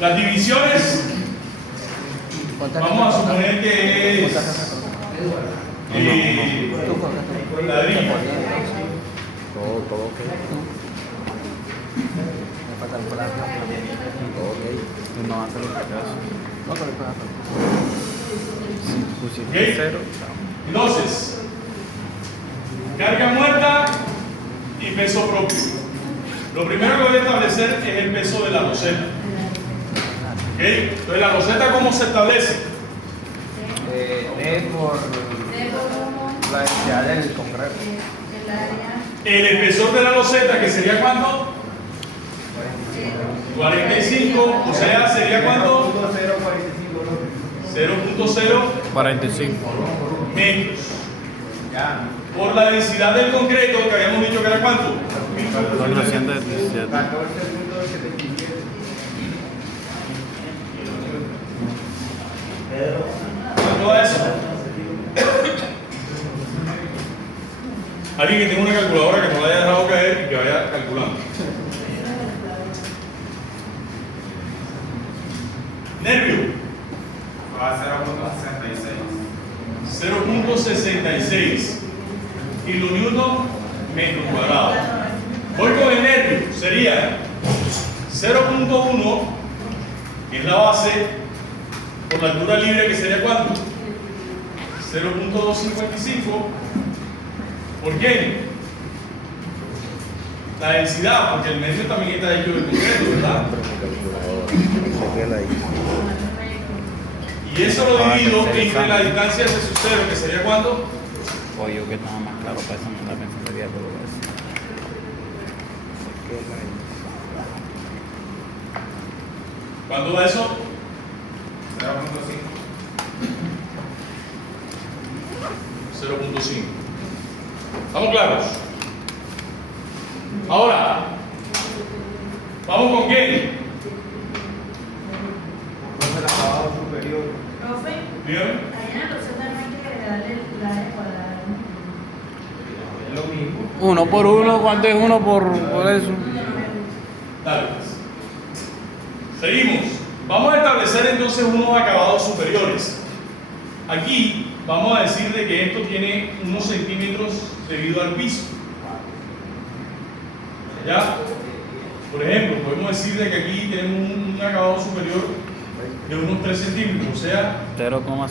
Las divisiones, vamos a suponer que es ladrillo. Todo ok. Me falta el polaco. Todo ok. No va a hacer no, pero puede hacer. ¿Ok? Pusiste cero. Entonces, carga muerta y peso propio. Lo primero que voy a establecer es el peso de la loseta. ¿Ok? Entonces, ¿la loseta cómo se establece? D por la densidad del concreto. El espesor de la loseta, que sería ¿cuánto? 45, o sea, sería ¿cuánto? 0.0 45. metros. Por la densidad del concreto, que habíamos dicho que era ¿cuánto? 417. ¿Cuánto da eso? Alguien que tenga una calculadora que no la haya dejado caer y que vaya calculando. Nervio. 0.66 kilonewton metro cuadrado. Voy con el nervio, sería 0.1, que es la base, por la altura libre, que sería ¿cuánto? 0.255. ¿Por qué? La densidad, porque el nervio también está hecho de concreto, ¿verdad? Y eso lo divido entre la distancia de su cero, que sería ¿cuánto? Oye, yo que estaba más claro para eso, no estaba pensando bien, pero eso. ¿Cuánto da eso? 0.5. ¿Estamos claros? Ahora, ¿vamos con quién? Profe, ¿Bien? ahí en la loseta no hay que agregarle el área cuadrada. Uno por uno, ¿cuánto es uno por eso? Dale. Pues. Seguimos. Vamos a establecer entonces unos acabados superiores. Aquí vamos a decir de que esto tiene unos centímetros debido al piso. ¿Ya? Por ejemplo, podemos decir de que aquí tenemos un acabado superior de unos 3 centímetros, o sea, 0,002.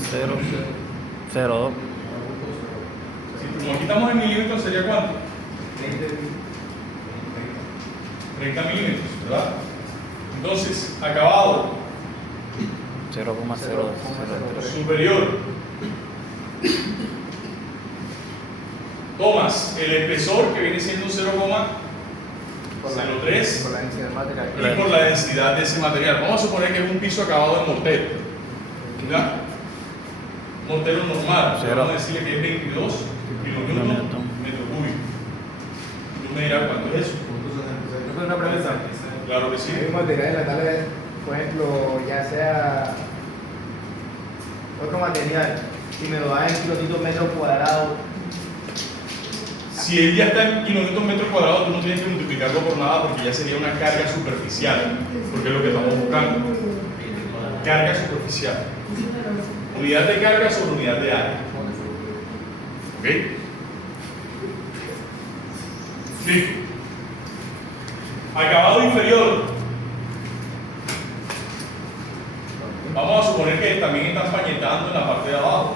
si como aquí estamos en milímetros, ¿sería cuánto? 30 milímetros, ¿verdad? Entonces, acabado 0,003. superior. Tomas el espesor, que viene siendo 0,03, Por la densidad del material. y por la densidad de ese material. Vamos a suponer que es un piso acabado de mortero. ¿Ya? Mortero normal. Vamos a decirle que es 22 kilonewton metro cúbico. Tú me dirás cuánto es eso. Una pregunta. Claro que sí. Hay un material en la tabla, por ejemplo, ya sea otro material, si me lo da en kilonewton metro cuadrado, Si él ya está en kilómetros metros cuadrados, tú no tienes que multiplicarlo por nada porque ya sería una carga superficial, porque es lo que estamos buscando. Carga superficial. Unidad de carga sobre unidad de área. ¿Ok? Sí. Acabado inferior. Vamos a suponer que también están pañetando en la parte de abajo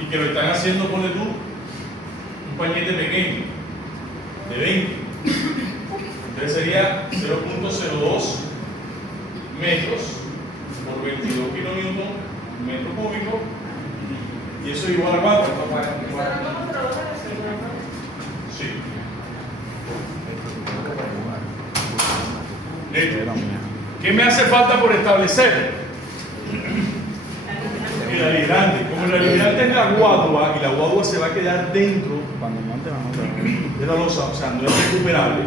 y que lo están haciendo, ponle tú, un pañete pequeño de 20. Entonces sería 0.02 metros por 22 kilonewton metro cúbico, y eso es igual a ¿cuánto? Sí. Listo. ¿Qué me hace falta por establecer? El aligrante. Como el aligrante es la guadua y la guadua se va a quedar dentro Cuando monte vamos a ver. de la losa, o sea, no es recuperable,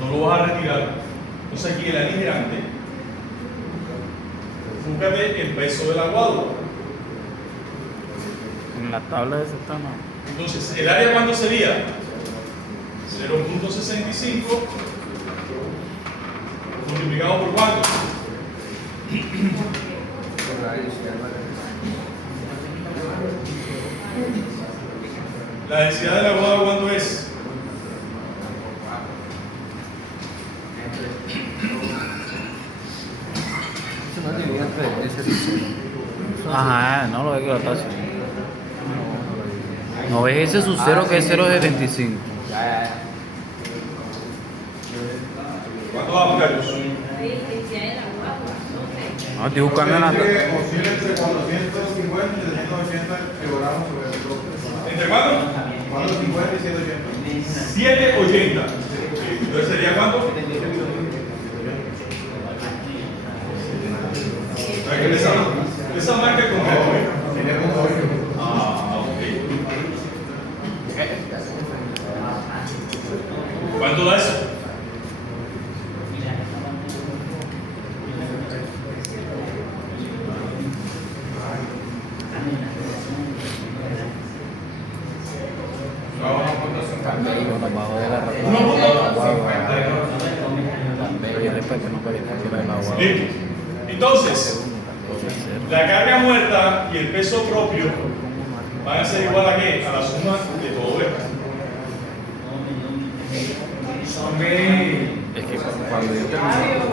no lo vas a retirar. Entonces aquí el aligrante, fújate el peso de la guadua. En la tabla de ese está no. Entonces, ¿el área cuánto sería? 0.65 multiplicado por cuánto. La densidad del agua, ¿cuánto es? Ajá, no lo ve que lo está haciendo. No ves ese su cero que es 0,75. ¿Cuánto va a aplicar? No, estoy buscando en la. Oscila entre 450 y 780 kilogramos sobre el bloque. ¿Entre cuánto? 450 y 780. 780. Entonces sería cuánto? Hay que esa marca es concreto. Sería como 8. Ah, ok. ¿Cuánto da eso? Abajo de la ropa. Uno punto. Pero ya después que no califique el agua. Listo. Entonces, la carga muerta y el peso propio van a ser igual a qué? A la suma de todo esto. Es que cuando yo termino.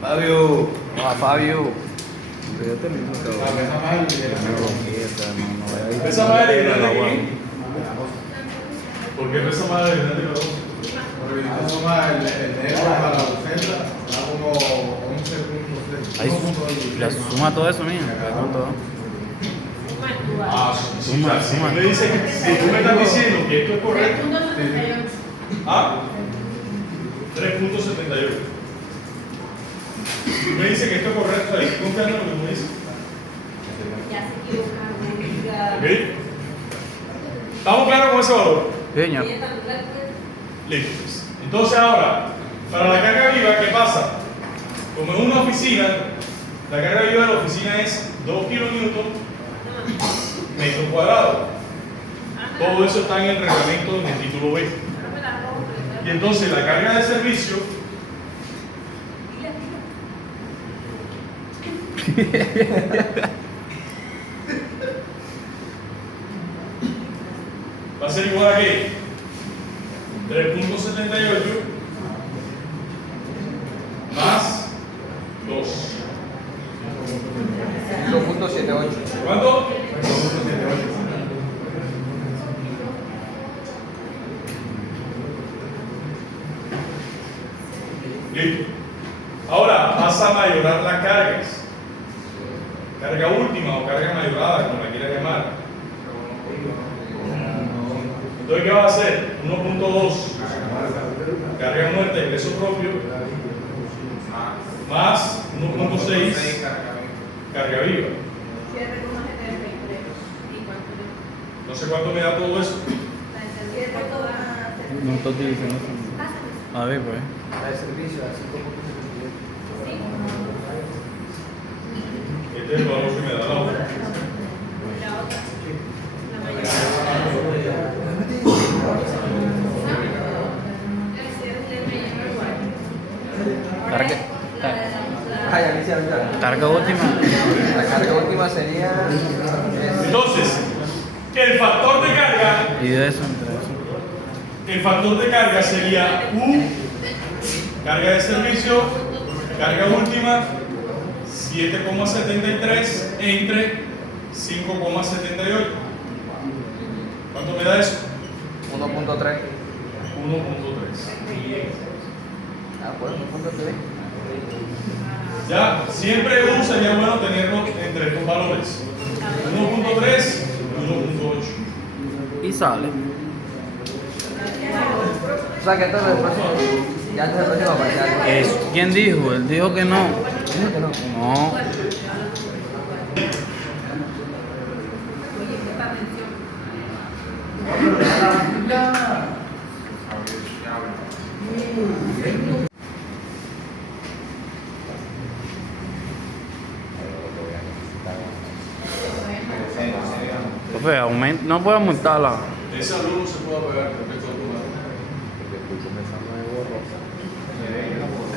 Fabio. Cuando yo termino todo. Pesa más el grande que aquí. ¿Por qué pesa más el grande que la otra? Porque si tú sumas el negro para la centra, da como 11.3. Ahí la suma todo eso, mía. ¿Cuánto da? Ah, sí, Suma, si suma. tú me dices que si tú me estás diciendo que esto es correcto, 3.78. ¿ah? 3.78. Si tú me dices que esto es correcto, ahí estoy confiando en lo que tú me dices. Ya se equivocaron. ¿Ok? ¿Estamos claros con ese valor? Señor. Listo. Entonces ahora, para la carga viva, ¿qué pasa? Como en una oficina, la carga viva de la oficina es 2 kilonewton metro cuadrado. Todo eso está en el reglamento en el título B. Y entonces la carga de servicio va a ser igual a qué? 3.78 más 2. 2.78. ¿Cuánto? 2.78. Listo. Ahora vas a mayorar las cargas. Carga última o carga mayorada, como la quieras llamar. Entonces, ¿qué vas a hacer? 1.2 carga muerta y peso propio más 1.6 carga viva. No sé cuánto me da todo eso. No estoy diciendo eso. A ver, pues. El servicio a 5.78. Este es el valor que me da la otra. Carga, Ay, aquí se avisa. carga última. La carga última sería. Entonces, el factor de carga, Y de eso entre eso. el factor de carga sería U, carga de servicio, carga última, 7,73 entre 5,78. ¿Cuánto me da eso? 1.3. 1.3. Ah, pues 1.3. Ya, siempre sería bueno tenerlo entre estos valores. 1.3 y 1.8. Y sale. O sea que esto es el próximo. Ya antes del próximo aparece algo. ¿Quién dijo? Él dijo que no. Dijo que no. No. Profe, no puedo aumentarla. Esa luz no se puede apagar respecto a tu lado.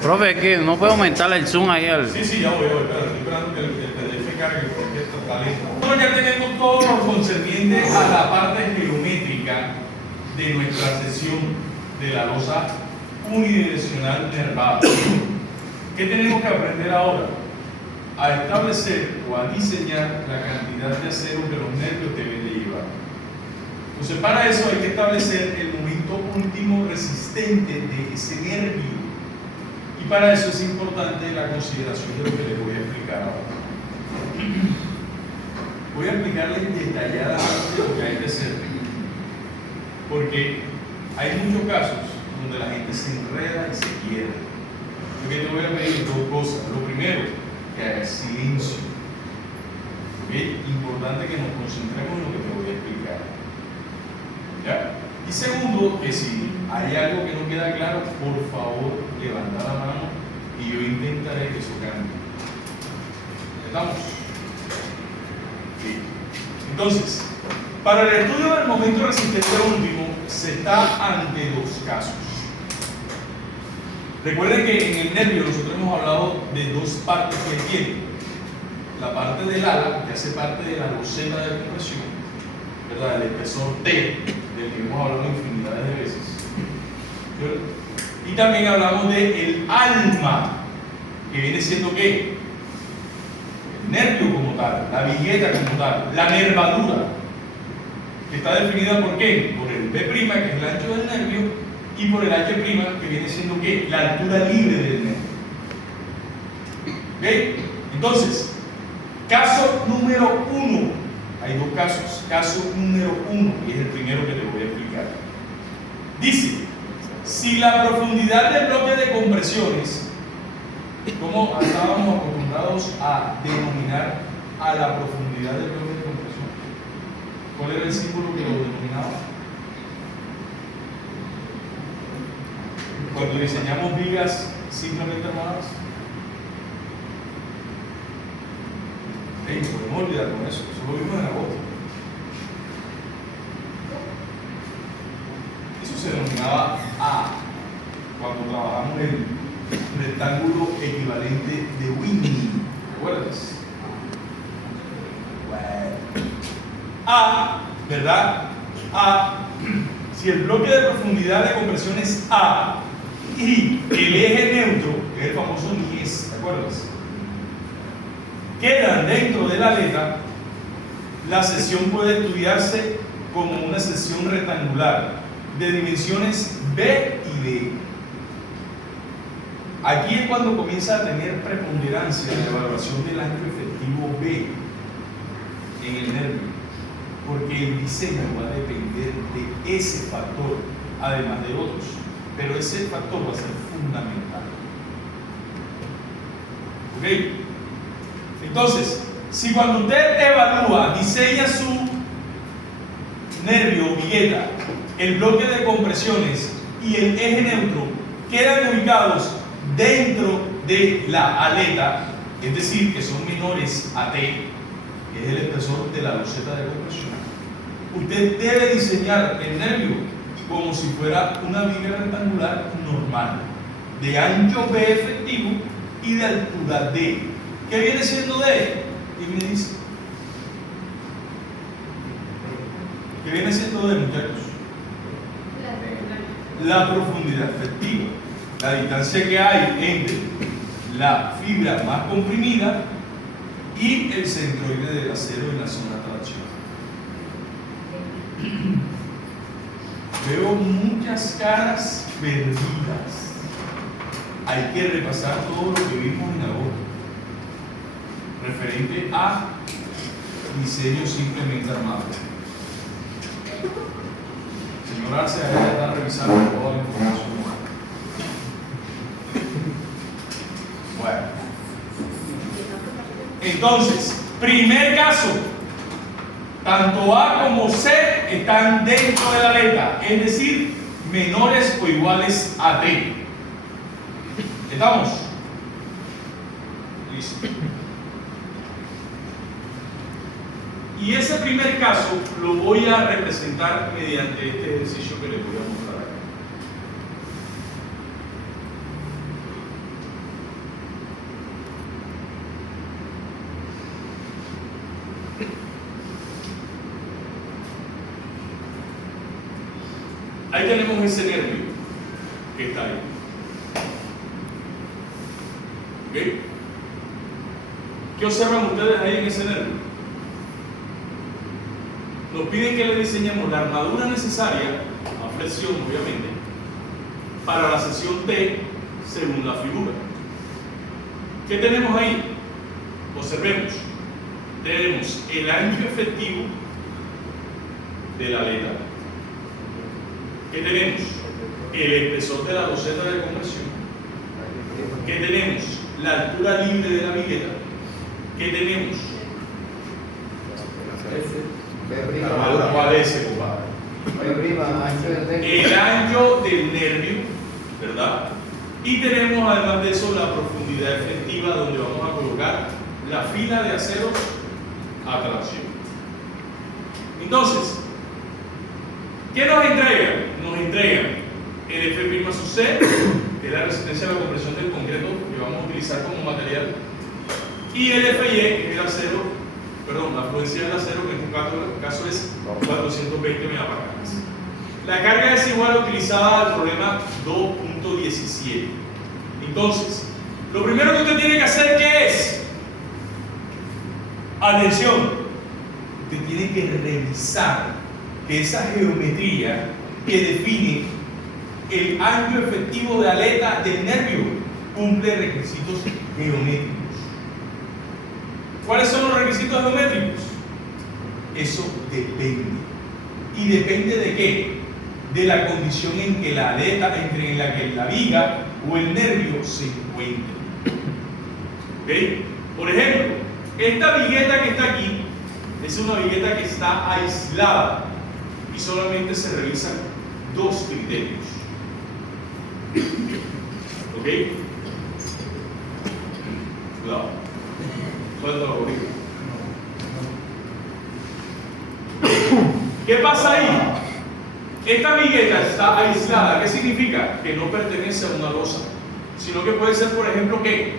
Profe, es que no puedo aumentar el zoom ahí al. Sí, ya voy, espera, estoy esperando que el PDF cargue porque esto está lento. Nosotros ya tenemos todo lo concerniente a la parte geométrica de nuestra sección de la losa unidireccional nervada. ¿Qué tenemos que aprender ahora? A establecer o a diseñar la cantidad de acero que los nervios deben de llevar. Entonces, para eso hay que establecer el momento último resistente de ese nervio. Y para eso es importante la consideración de lo que les voy a explicar ahora. Voy a explicarles detalladamente lo que hay que hacer, porque hay muchos casos donde la gente se enreda y se pierde. Lo que te voy a pedir dos cosas. Lo primero, que hagas silencio. ¿Okay? Importante que nos concentremos en lo que te voy a explicar. ¿Ya? Y segundo, que si hay algo que no queda claro, por favor, levanta la mano y yo intentaré que eso cambie. ¿Estamos? Sí. Entonces, para el estudio del momento resistente último, se está ante dos casos. Recuerden que en el nervio nosotros hemos hablado de dos partes que tiene. La parte del ala, que hace parte de la loseta de compresión, ¿verdad? El espesor T, del que hemos hablado infinidades de veces. ¿Verdad? Y también hablamos del alma, que viene siendo ¿qué? El nervio como tal, la vigueta como tal, la nervadura, que está definida por ¿qué? Por el B', que es el ancho del nervio, y por el H', que viene siendo ¿qué? La altura libre del nervio. ¿Ok? Entonces, caso número 1. Hay dos casos. Caso número 1, y es el primero que te voy a explicar. Dice, si la profundidad del bloque de compresiones, como estábamos acostumbrados a denominar a la profundidad del bloque de compresión, ¿cuál era el símbolo que lo denominaba? Cuando diseñamos vigas simplemente armadas. Nos podemos olvidar con eso, eso lo vimos en agosto. Eso se denominaba A, cuando trabajamos el rectángulo equivalente de Winnie. ¿Recuerdas? Bueno. A, ¿verdad? A, si el bloque de profundidad de compresión es A y el eje neutro, que es el famoso Mies, ¿te acuerdas? Quedan dentro de la aleta, la sección puede estudiarse como una sección rectangular de dimensiones B y D. Aquí es cuando comienza a tener preponderancia la evaluación del ancho efectivo B en el nervio, porque el diseño va a depender de ese factor, además de otros, pero ese factor va a ser fundamental. ¿Ok? Entonces, si cuando usted evalúa, diseña su nervio o vigueta, el bloque de compresiones y el eje neutro quedan ubicados dentro de la aleta, es decir, que son menores a T, que es el espesor de la loseta de compresión, usted debe diseñar el nervio como si fuera una viga rectangular normal, de ancho B efectivo y de altura D. ¿Qué viene siendo D? ¿Qué me dice? ¿Qué viene siendo D, muchachos? La profundidad efectiva, la distancia que hay entre la fibra más comprimida y el centroide del acero en la zona de tracción. Veo muchas caras perdidas. Hay que repasar todo lo que vimos en agosto referente a diseño simplemente armado. Señor Arce, ahí está revisando toda la información. Bueno, entonces, primer caso, tanto A como C están dentro de la aleta, es decir, menores o iguales a T. ¿Estamos? Listo. Y ese primer caso lo voy a representar mediante este ejercicio que les voy a mostrar acá. Ahí tenemos ese nervio que está ahí. ¿Ok? ¿Qué observan ustedes ahí en ese nervio? Nos piden que le diseñemos la armadura necesaria, a presión obviamente, para la sesión T según la figura. ¿Qué tenemos ahí? Observemos. Tenemos el ancho efectivo de la aleta. ¿Qué tenemos? El espesor de la loseta de compresión. ¿Qué tenemos? La altura libre de la vigueta. ¿Qué tenemos? ¿Cuál es ese, compadre? El ancho del nervio, ¿verdad? Y tenemos además de eso la profundidad efectiva donde vamos a colocar la fila de aceros a tracción. Entonces, ¿qué nos entregan? Nos entregan el F'(C), que es la resistencia a la compresión del concreto que vamos a utilizar como material, y el Fy, que es el acero, perdón, la fluencia del acero, que en este caso es 420 megapascales. La carga es igual utilizada al problema 2.17. Entonces, lo primero que usted tiene que hacer, ¿qué es? Atención, usted tiene que revisar que esa geometría que define el ancho efectivo de aleta del nervio cumple requisitos geométricos. ¿Cuáles son los requisitos geométricos? Eso depende. ¿Y depende de qué? De la condición en que la aleta, en la que la viga o el nervio se encuentre. ¿Okay? Por ejemplo, esta vigueta que está aquí es una vigueta que está aislada y solamente se revisan dos criterios. ¿Ok? Cuidado. Suelta la borrica. ¿Qué pasa ahí? Esta vigueta está aislada. ¿Qué significa? Que no pertenece a una losa, sino que puede ser, por ejemplo, ¿qué?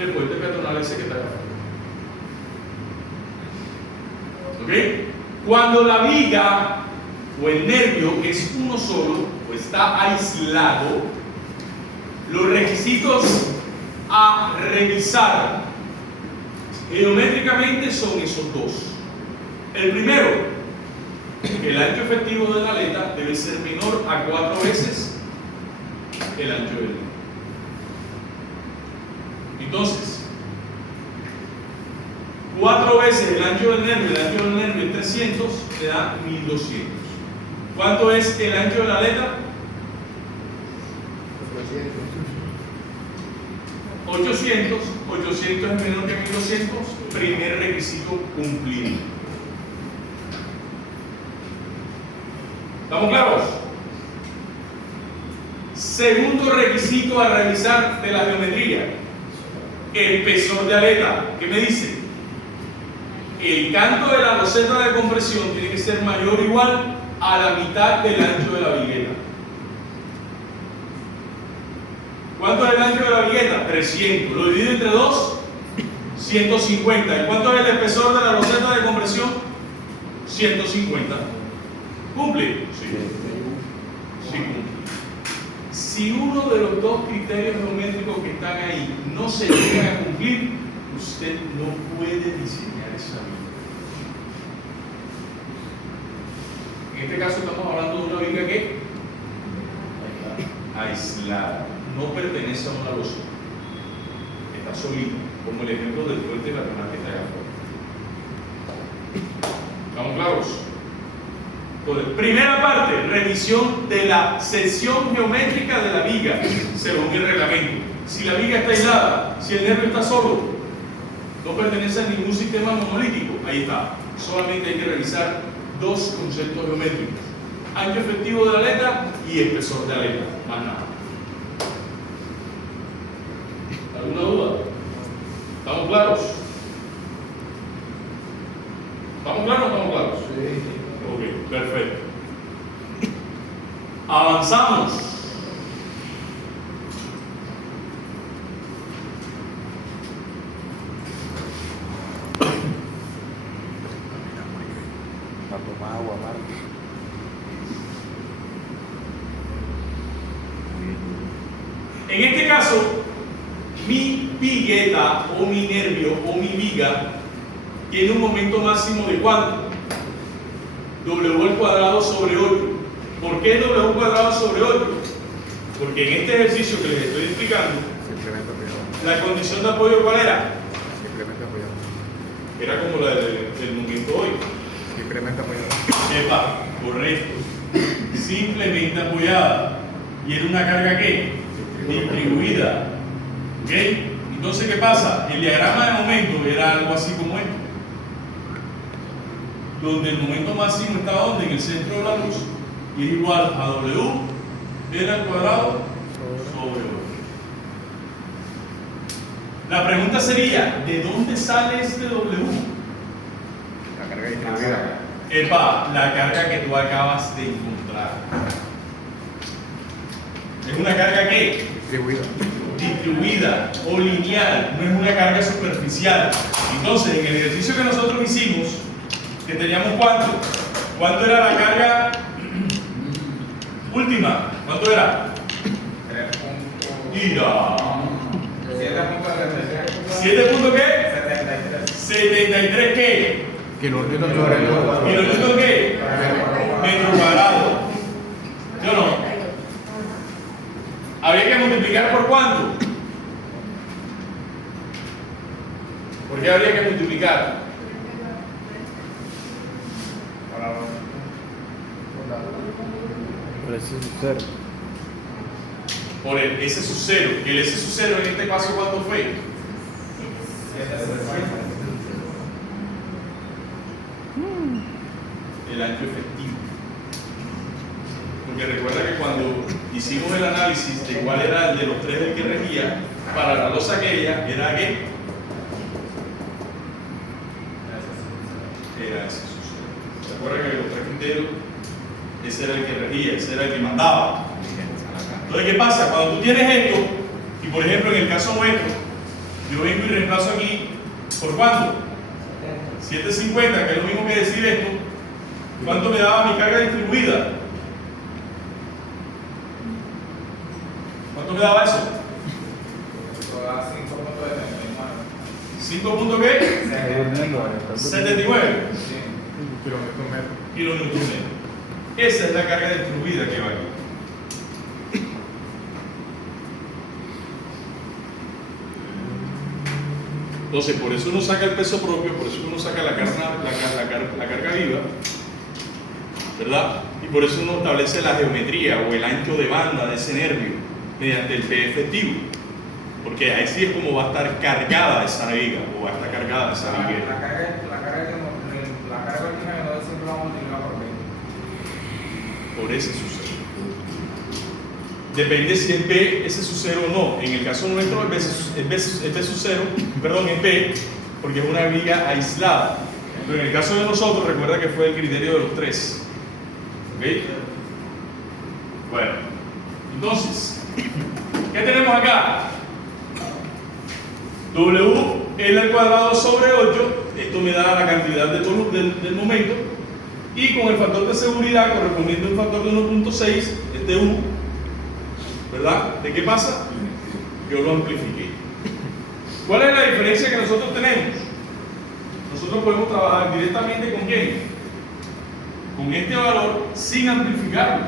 El puente peatonal ese que está acá. ¿Ok? Cuando la viga o el nervio es uno solo o está aislado, los requisitos a revisar geométricamente son esos dos. El primero, que el ancho efectivo de la aleta debe ser menor a 4 veces el ancho del nervio. Entonces, 4 veces el ancho del nervio es 300, te da 1200. ¿Cuánto es el ancho de la aleta? 800. 800 es menor que 1200. Primer requisito cumplido. ¿Estamos claros? Segundo requisito a revisar de la geometría: el espesor de aleta. ¿Qué me dice? El canto de la loseta de compresión tiene que ser mayor o igual a la mitad del ancho de la vigueta. ¿Cuánto es el ancho de la vigueta? 300. ¿Lo divido entre 2? 150. ¿Y cuánto es el espesor de la loseta de compresión? 150. ¿Cumple? Sí. Sí cumple. Si uno de los dos criterios geométricos que están ahí no se llega a cumplir, usted no puede diseñar esa viga. En este caso estamos hablando de una viga que aislada, no pertenece a una losa, está solita, como el ejemplo del puente peatonal que está allá afuera. ¿Estamos claros? Entonces, primera parte, revisión de la sección geométrica de la viga según el reglamento. Si la viga está aislada, si el nervio está solo, no pertenece a ningún sistema monolítico, ahí está. Solamente hay que revisar dos conceptos geométricos: ancho efectivo de la aleta y espesor de aleta, más nada. ¿Alguna duda? ¿Estamos claros? ¿Estamos claros o estamos claros? Sí. Ok, perfecto. Avanzamos. Para tomar agua, Marco. En este caso, mi pigueta o mi nervio o mi viga tiene un momento máximo de ¿cuánto? W al cuadrado sobre 8. ¿Por qué W al cuadrado sobre 8? Porque en este ejercicio que les estoy explicando, Simplemente apoyado. la condición de apoyo ¿cuál era? Simplemente apoyado. Era como la del momento hoy. Simplemente apoyado. Epa, correcto. Simplemente apoyada. ¿Y era una carga qué? Distribuida. ¿Ok? Entonces, ¿qué pasa? El diagrama de momento era algo así como esto. Donde el momento máximo está donde? En el centro de la luz. Y es igual a W L al cuadrado sobre 8. La pregunta sería, ¿de dónde sale este W? La carga distribuida. Epa, la carga que tú acabas de encontrar. ¿Es una carga qué? Distribuida. Distribuida o lineal, no es una carga superficial. Entonces, en el ejercicio que nosotros hicimos, que teníamos ¿cuánto? ¿Cuánto era la carga última? ¿Cuánto era? 3.7.73. Mira. ¿7 punto qué? 73 qué? Kilonewton sobre el ¿Kilonewton qué? Metro cuadrado. ¿Sí o no? Habría que multiplicar por ¿cuánto? ¿Por qué habría que multiplicar? Por ese cero. Por el S sub 0. El S sub 0 en este caso, ¿cuánto fue? El ancho efectivo. Porque recuerda que cuando hicimos el análisis de cuál era el de los tres del que regía, para la losa aquella, ¿era qué? Era ese sub 0. ¿Se acuerdan que los tres criterios? Ese era el que regía, ese era el que mandaba. Entonces, ¿qué pasa? Cuando tú tienes esto, y por ejemplo en el caso nuestro, yo vengo y reemplazo aquí, ¿por cuánto? 750, que es lo mismo que decir esto. ¿Cuánto me daba mi carga distribuida? ¿Cuánto me daba eso? Eso da 5.79. ¿5 punto qué? 79 kilonewton metro. Esa es la carga distribuida que va aquí. Entonces, por eso uno saca el peso propio, por eso uno saca la carga viva, ¿verdad? Y por eso uno establece la geometría o el ancho de banda de ese nervio mediante el P efectivo. Porque ahí sí es como va a estar cargada esa viga o va a estar cargada esa La viguera. carga última que no siempre vamos a multiplicar por 20. Por ese sucero. Depende si es P ese sucero o no. En el caso nuestro es B sucero, perdón, es P, porque es una viga aislada. Pero en el caso de nosotros, recuerda que fue el criterio de los tres. ¿Ok? Bueno, entonces, ¿qué tenemos acá? W L al cuadrado sobre 8, esto me da la cantidad de tono del momento, y con el factor de seguridad correspondiente a un factor de 1.6, es de 1, ¿verdad? ¿De qué pasa? Yo lo amplifiqué. ¿Cuál es la diferencia que nosotros tenemos? Nosotros podemos trabajar directamente con quién? Con este valor sin amplificarlo.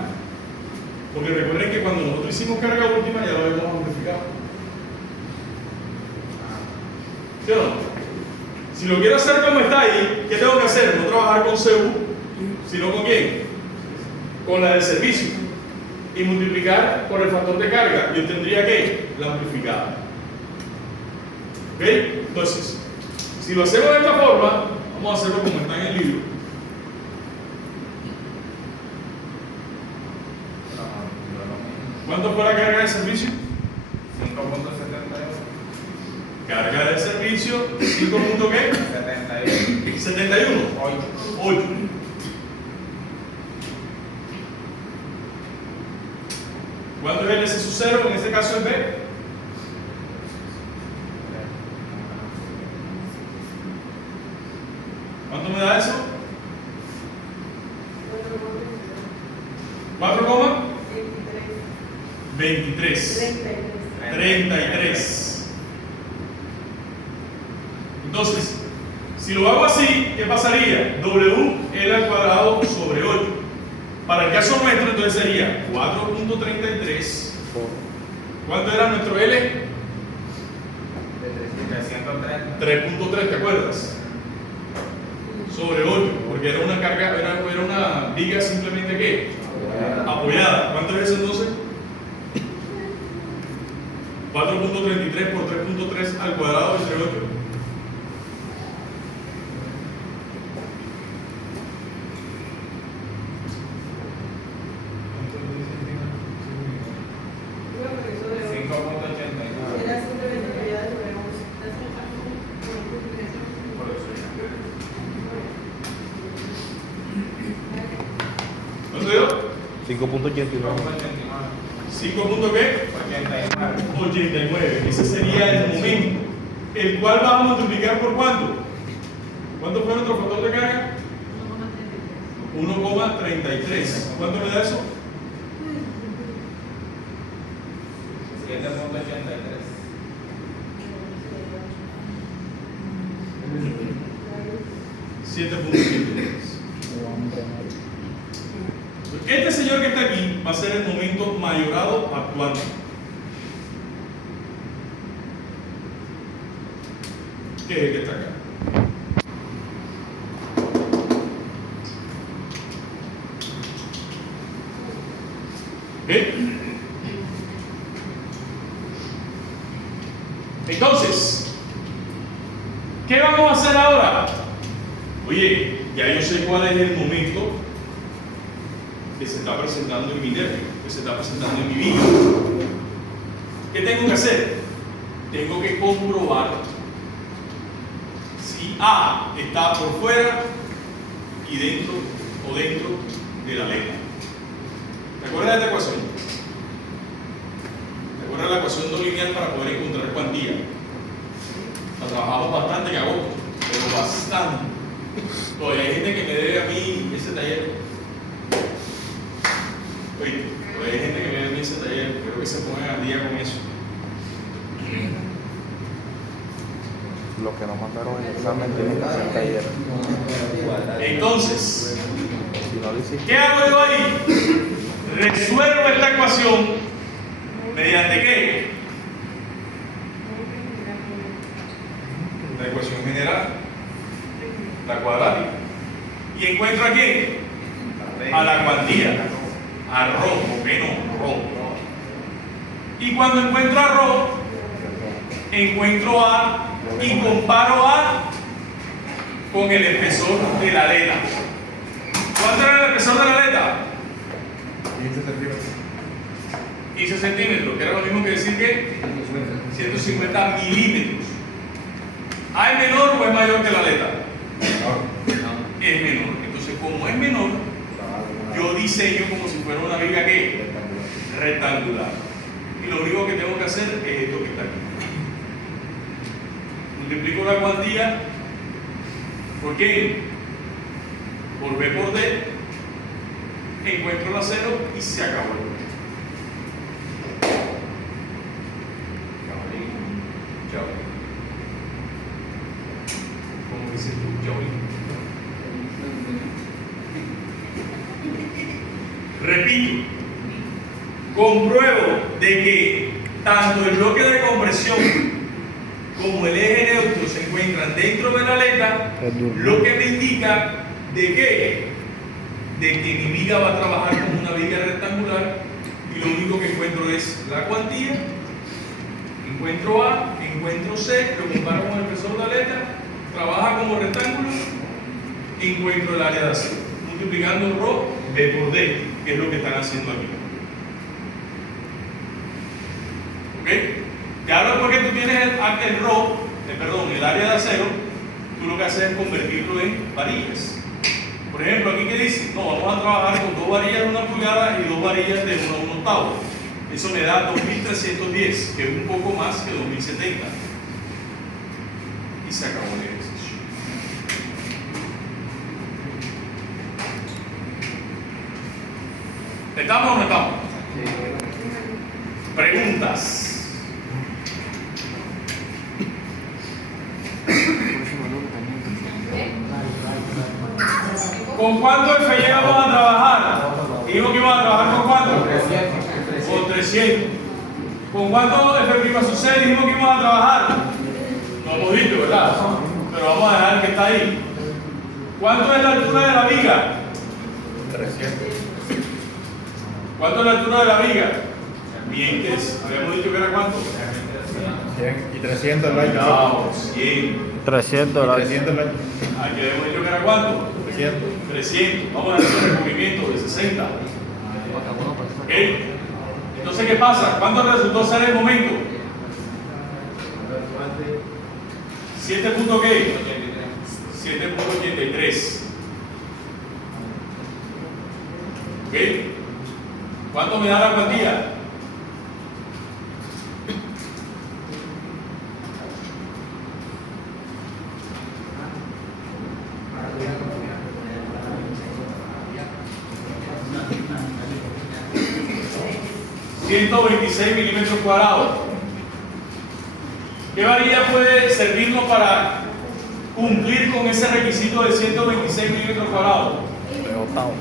Porque recuerden que cuando nosotros hicimos carga última ya lo habíamos amplificado. ¿Sí o no? Si lo quiero hacer como está ahí, ¿qué tengo que hacer? No trabajar con CU, sino con quién? Con la del servicio. Y multiplicar por el factor de carga. Yo tendría que la amplificada. ¿Ok? Entonces, si lo hacemos de esta forma, vamos a hacerlo como está en el libro. ¿Cuánto fue la carga de servicio? 5.71. Carga de servicio, 5 punto qué? 71. 71. 8. ¿Cuánto es el S sub 0? En este caso es B. ¿Cuánto me da eso? 4, 23. 33. 33. Entonces, si lo hago así, ¿qué pasaría? WL al cuadrado sobre 8. Para el caso nuestro, entonces sería 4.33. ¿Cuánto era nuestro L? De 330. 3.3, ¿te acuerdas? Sobre 8, porque era una carga, era una viga simplemente ¿qué? Apoyada. ¿Cuánto es eso entonces? 4.33 por 3.3 al cuadrado entre 8. Era simplemente propiedad de sobre 11. ¿Cuánto dio? 5.89. 5 punto qué? 89. Ese sería el momento, el cual vamos a multiplicar por cuánto. ¿Cuánto fue nuestro factor de carga? 1,33. ¿Cuánto me da eso? 7.83. Este señor que está aquí va a ser el momento mayorado actuante. ¿Qué es el que está acá? ¿Bien? Entonces, ¿qué vamos a hacer ahora? Oye, ya yo sé cuál es el momento que se está presentando en mi nervio, que se está presentando en mi vida. ¿Qué tengo que hacer? Tengo que comprobar si A está por fuera y dentro o dentro de la letra. ¿Te acuerdas de esta ecuación? ¿Te acuerdas de la ecuación no lineal para poder encontrar cuantía? La trabajamos bastante en agosto, pero bastante. Todavía hay gente que me debe a mí ese taller. Oye, todavía hay gente que me debe a mí ese taller. Creo que se pongan al día con eso. Lo que nos mandaron en el examen tienen que hacer taller. Entonces, Si no lo hiciste, ¿qué hago yo ahí? Resuelvo esta ecuación mediante ¿qué? La ecuación general, la cuadrática. ¿Y encuentro a quién? A la cuantía, a Rho, menos Rho. Y cuando encuentro a Rho, encuentro A y comparo A con el espesor de la aleta. ¿Cuánto era el espesor de la aleta? 15 centímetros, que era lo mismo que decir que 150 milímetros. ¿A es menor o es mayor que la aleta? Es menor. Entonces, como es menor, yo diseño como si fuera una viga ¿qué? Rectangular. Y lo único que tengo que hacer es esto que está aquí. Multiplico la cuantía por ¿qué? Por B por D, encuentro la cero y se acabó el problema. Chao. ¿Cómo dices tú, chao? Repito, compruebo de que tanto el bloque de compresión como el eje neutro se encuentran dentro de la aleta, lo que me indica de que mi viga va a trabajar como una viga rectangular y lo único que encuentro es la cuantía, encuentro A, encuentro C, lo comparo con el espesor de aleta, trabaja como rectángulo, encuentro el área de acero, multiplicando Rho B por D, que es lo que están haciendo aquí. ¿Ok? Y ahora porque tú tienes el Rho, el área de acero, tú lo que haces es convertirlo en varillas. Por ejemplo, aquí que dice, no, vamos a trabajar con 2 varillas de 1 pulgada y 2 varillas de 1 a 1 octavo. Eso me da 2310, que es un poco más que 2070. Y se acabó el ejercicio. ¿Estamos o no estamos? Preguntas. ¿Con cuánto FY vamos a trabajar? Dijimos que íbamos a trabajar con cuánto. 300. Con 300. ¿Con cuánto F' sub 6 dijimos que íbamos a trabajar? No hemos dicho, ¿verdad? Pero vamos a dejar que está ahí. ¿Cuánto es la altura de la viga? 300. ¿Cuánto es la altura de la viga? Bien, que habíamos dicho que era cuánto. 100 y 300 el año. No, 100. 300 Y la 300 el año. Aquí habíamos dicho que era cuánto. 300. 300. Vamos a hacer un recubrimiento de 60. ¿Ok? Entonces, ¿qué pasa? ¿Cuánto resultó ser el momento? 7. ¿Qué? 7.83. ¿Ok? ¿Cuánto me da la cuantía? ...126 milímetros cuadrados. ¿Qué varilla puede servirnos para cumplir con ese requisito de 126 milímetros cuadrados? 3 octavos,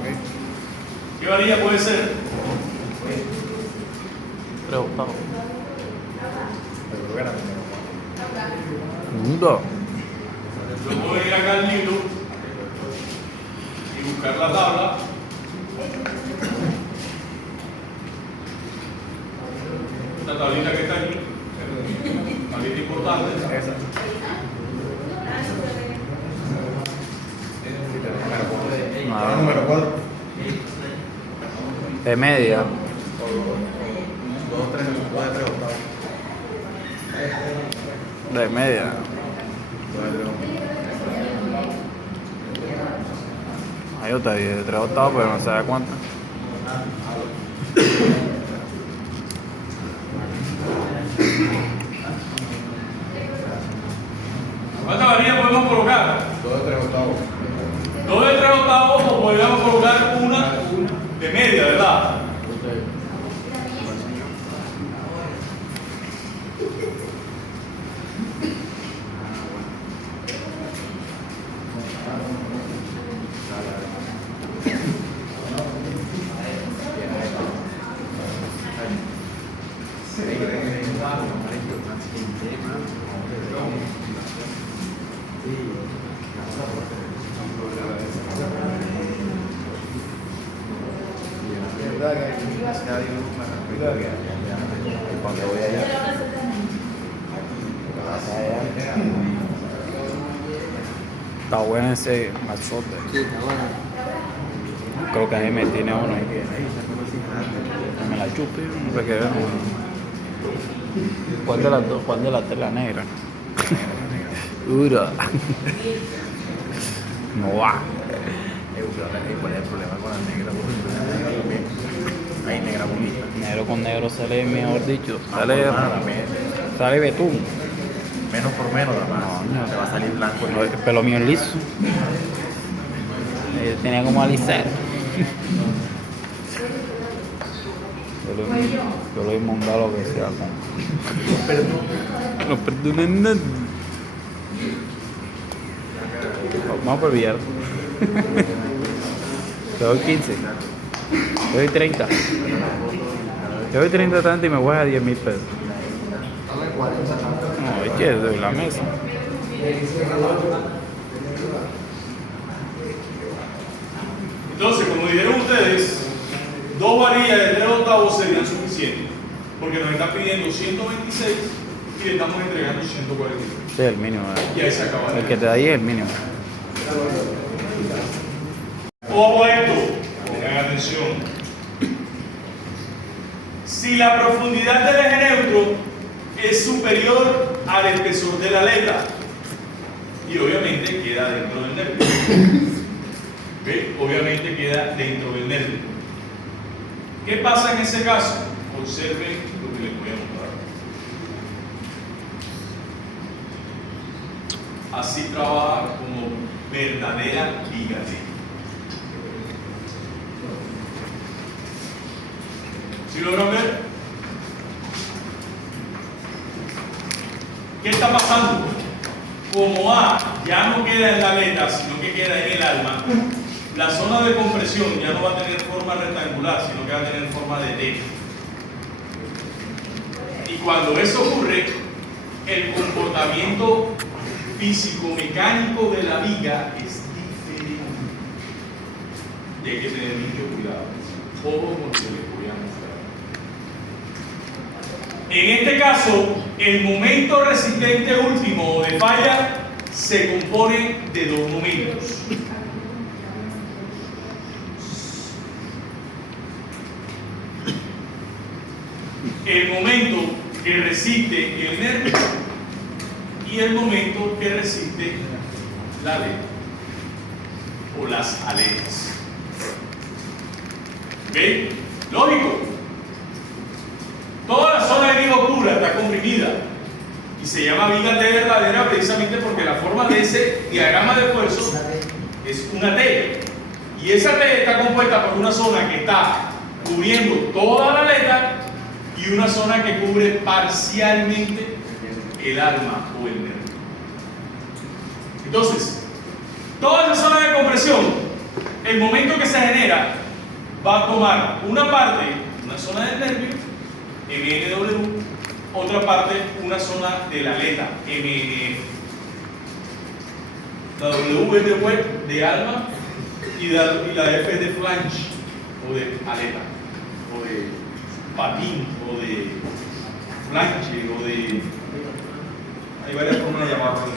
¿Qué varilla puede ser? 3 octavos. Yo creo que era Mundo. Yo puedo ir acá al libro y buscar la tabla. Esta tablita que está aquí, tablita importante. esa. Ah, Número 4. de media. 2 de 3 octavos. De media. 2 de 3 octavos. Ahí yo te dije de 3 octavos, pero no sé de cuánto. ¿Cuántas varillas podemos colocar? 2 de 3 octavos. 2 de 3 octavos o podríamos colocar una de media, ¿verdad? Cuando voy allá. Está bueno ese machote. Sí, está bueno. Creo que ahí me tiene uno ahí que me la chupe, no sé qué es. ¿Cuál de las dos? ¿Cuál de las tres? La negra. Dura. No va. ¿Cuál es el problema con la negra? Hay negra bonita. Negro con negro sale, mejor dicho. Sale, Nada, sale betún. menos por menos, nada más. No, Te va a salir blanco. El pelo mío es liso. Tenía como alisar. Yo lo inmunda lo que sea. No perdonen nada. Vamos por billar. Te doy 15. Te doy 30. Te doy 30 tanto y me voy a 10.000 pesos. No, es que doy la mesa. Entonces, como dijeron ustedes, 2 varillas de 3 octavos serían suficientes, porque nos están pidiendo 126 y le estamos entregando 142. Sí, el mínimo. Y ahí se acaba. El que te da ahí es el mínimo. Ojo a esto, pongan atención. Si la profundidad del eje neutro es superior al espesor de la aleta, y obviamente queda dentro del nervio. ¿Ok? Obviamente queda dentro del nervio. ¿Qué pasa en ese caso? Observen lo que les voy a mostrar. Así trabaja como verdadera ligadera. ¿Sí logran ver? ¿Qué está pasando? Como A ya no queda en la aleta, sino que queda en el alma, la zona de compresión ya no va a tener forma rectangular, sino que va a tener forma de T. Y cuando eso ocurre, el comportamiento físico-mecánico de la viga es diferente. Y hay que tener mucho cuidado. Todo lo que les voy a mostrar. En este caso, el momento resistente último de falla se compone de dos momentos. El momento que resiste el nervio y el momento que resiste la aleta o las aletas. ¿Ok? Lógico. Toda la zona de viga oscura está comprimida y se llama viga T verdadera precisamente porque la forma de ese diagrama de esfuerzo es una T. Y esa T está compuesta por una zona que está cubriendo toda la aleta y una zona que cubre parcialmente el alma o el nervio. Entonces, toda esa zona de compresión, el momento que se genera, va a tomar una parte, una zona del nervio, MNW, otra parte, una zona de la aleta, MNF. La W es de web, de alma, y la F es de flange, o de aleta, o de patín, o de flange, o de... hay varias formas de llamarlo.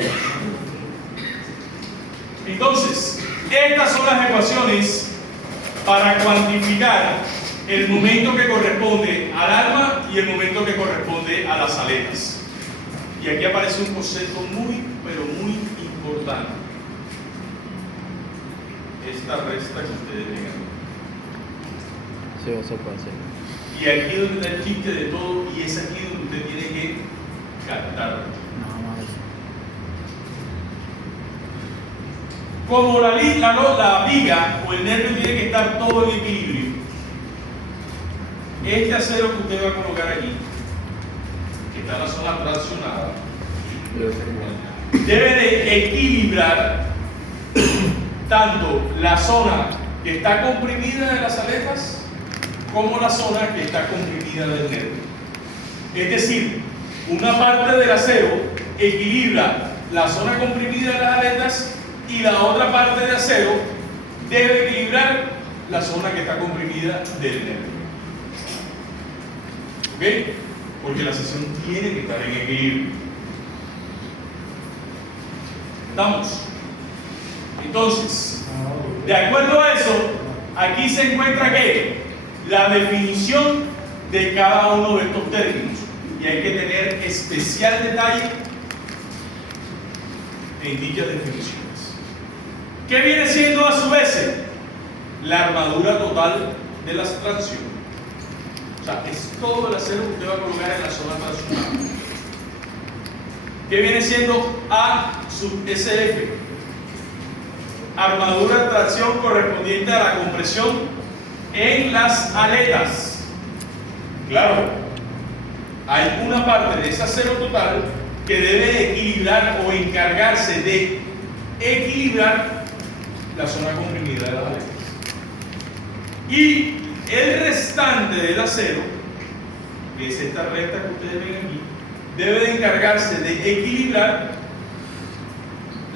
Entonces, estas son las ecuaciones para cuantificar el momento que corresponde al alma y el momento que corresponde a las aletas. Y aquí aparece un concepto muy, pero muy importante. Esta resta que ustedes ven aquí. Sí, eso puede ser. Y aquí es donde está el chiste de todo, y es aquí donde usted tiene que captar. Nada más eso. Como la viga o el nervio tiene que estar todo en equilibrio, este acero que usted va a colocar aquí, que está en la zona traccionada, debe de equilibrar tanto la zona que está comprimida de las aletas como la zona que está comprimida del nervio. Es decir, una parte del acero equilibra la zona comprimida de las aletas y la otra parte de acero debe equilibrar la zona que está comprimida del nervio. ¿Ok? Porque la sección tiene que estar en equilibrio. ¿Estamos? Entonces, de acuerdo a eso, aquí se encuentra que la definición de cada uno de estos términos, y hay que tener especial detalle en dichas definiciones. ¿Qué viene siendo a su vez? La armadura total de la tracción. O sea, es todo el acero que usted va a colocar en la zona traccionada. ¿Qué viene siendo A sub SF? Armadura de tracción correspondiente a la compresión en las aletas. Claro, hay una parte de ese acero total que debe equilibrar o encargarse de equilibrar la zona comprimida de las aletas. Y el restante del acero, que es esta recta que ustedes ven aquí, debe de encargarse de equilibrar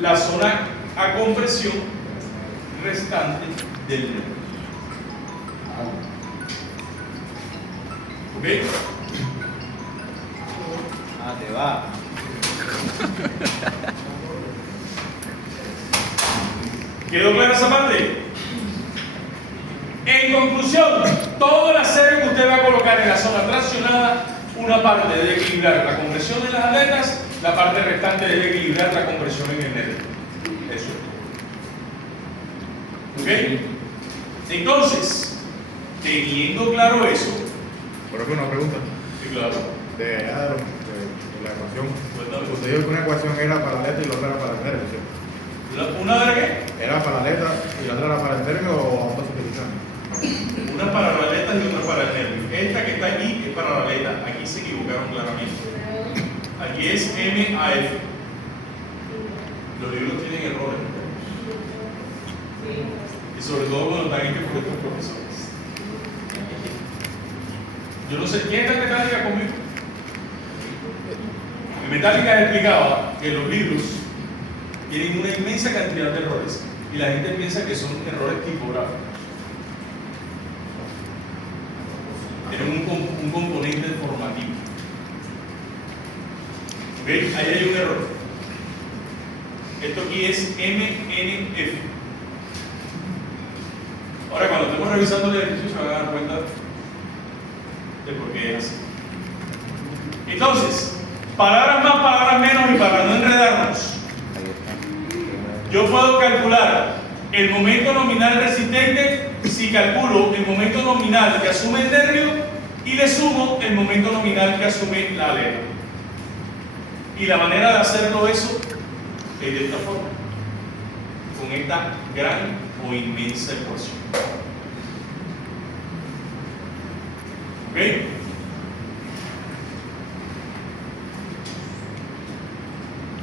la zona a compresión restante del nervio. ¿Ok? Ah, te va. ¿Quedó clara esa parte? En conclusión, todo el acero que usted va a colocar en la zona traccionada, una parte debe equilibrar la compresión de las aletas, la parte restante debe equilibrar la compresión en el nervio. Eso es. ¿Ok? Entonces, teniendo claro eso, Por ejemplo, una pregunta. sí, claro. De allá de la ecuación. Cuéntame. Usted dijo que una ecuación era para la aleta y la otra era para el nervio, ¿cierto? ¿Una de qué? ¿Era para la aleta y la otra era para el nervio o ambas se utilizan? Una para la aleta y otra para el nervio. Esta que está aquí es para la aleta. Aquí se equivocaron claramente. Aquí es MAF. Los libros tienen errores. sobre todo cuando están hechos por estos profesores. Yo no sé, ¿quién está en mecánica conmigo? En mecánica explicaba que los libros tienen una inmensa cantidad de errores y la gente piensa que son errores tipográficos. Tienen un componente formativo. ¿Ok? Ahí hay un error. Esto aquí es MNF. Ahora, cuando estemos revisando el ejercicio, se van a dar cuenta de por qué es así. Entonces, palabras más, palabras menos, y para no enredarnos, yo puedo calcular el momento nominal resistente si calculo el momento nominal que asume el nervio y le sumo el momento nominal que asume la aleta. Y la manera de hacerlo eso es de esta forma, con esta gran o inmensa ecuación. ¿Ok?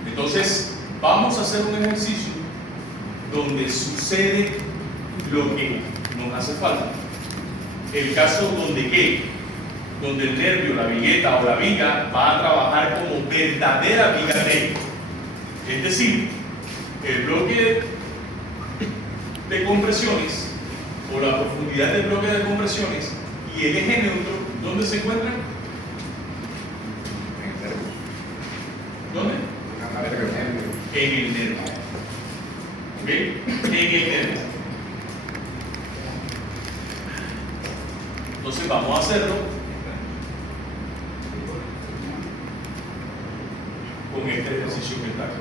Entonces, vamos a hacer un ejercicio donde sucede lo que nos hace falta. El caso donde ¿qué? Donde el nervio, la vigueta o la viga va a trabajar como verdadera viga recta. Es decir, el bloque de compresiones o la profundidad del bloque de compresiones y el eje neutro, ¿dónde se encuentran? ¿Dónde? En el nervio. ¿Ok? En el nervio. Entonces vamos a hacerlo con este ejercicio que está acá.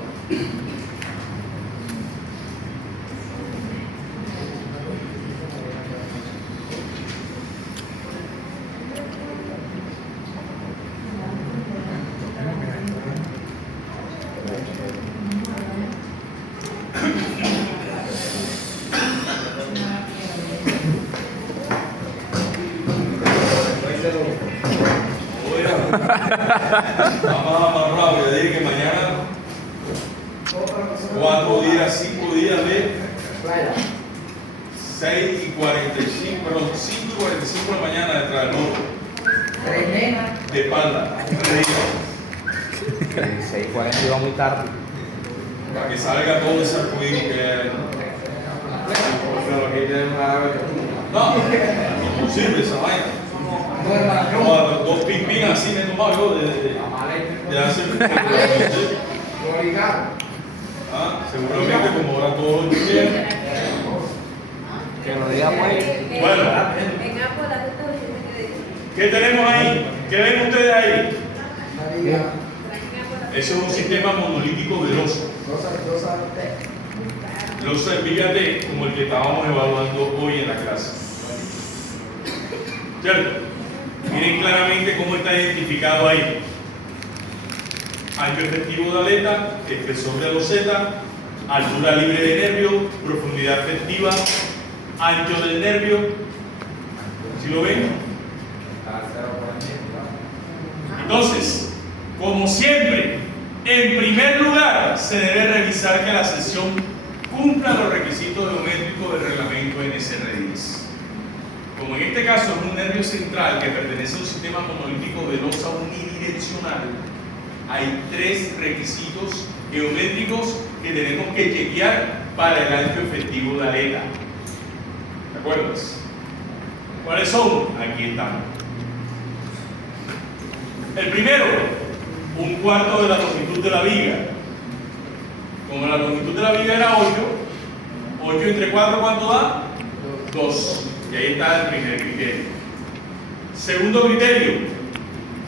Vamos amarrado, le dije que mañana 4 días, 5 días de 6 y 45, perdón, 5 y 45 de la mañana detrás del moto. De espalda. 6:40 iba muy tarde. Para que salga todo ese arcoíris que hay. No, imposible esa vaina. No, 2 pimpinas así me he tomado yo de hacer. Seguramente como ahora todo bien. Que lo diga pues. Bueno, ¿qué tenemos ahí? ¿Qué ven ustedes ahí? Eso es un sistema monolítico veloz. Losa en viga T, como el que estábamos evaluando hoy en la clase. ¿Cierto? Miren claramente cómo está identificado ahí. Ancho efectivo de aleta, espesor de loseta, altura libre de nervio, profundidad efectiva, ancho del nervio. ¿Sí lo ven? Entonces, como siempre, en primer lugar se debe revisar que la sesión cumpla los requisitos geométricos del reglamento NSR10. Como en este caso es un nervio central que pertenece a un sistema monolítico de losa unidireccional, hay 3 requisitos geométricos que tenemos que chequear para el ancho efectivo de aleta. ¿De acuerdo? ¿Cuáles son? Aquí están. El primero, 1/4 de la longitud de la viga. Como la longitud de la viga era 8, 8 entre 4, ¿cuánto da? 2. Y ahí está el primer criterio. Segundo criterio,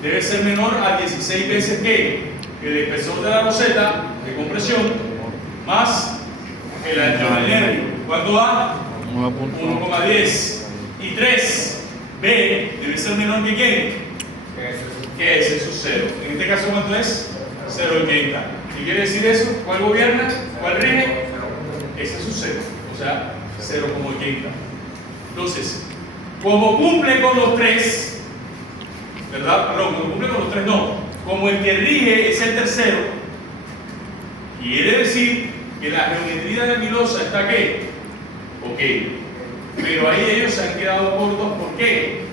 debe ser menor a 16 veces que el espesor de la loseta de compresión más el ancho del nervio. ¿Cuánto da? 1,10. Y 3, B, debe ser menor que ¿quién? Que ese es su 0. En este caso, ¿cuánto es? 0,80. ¿Qué quiere decir eso? ¿Cuál gobierna? ¿Cuál rige? Ese es su 0. O sea, 0,80. Entonces, como cumple con los 3, ¿verdad? Perdón, como cumple con los 3 no. Como el que rige es el tercero, quiere decir que la geometría de mi losa está ¿qué? Ok. Pero ahí ellos se han quedado cortos. ¿Por qué?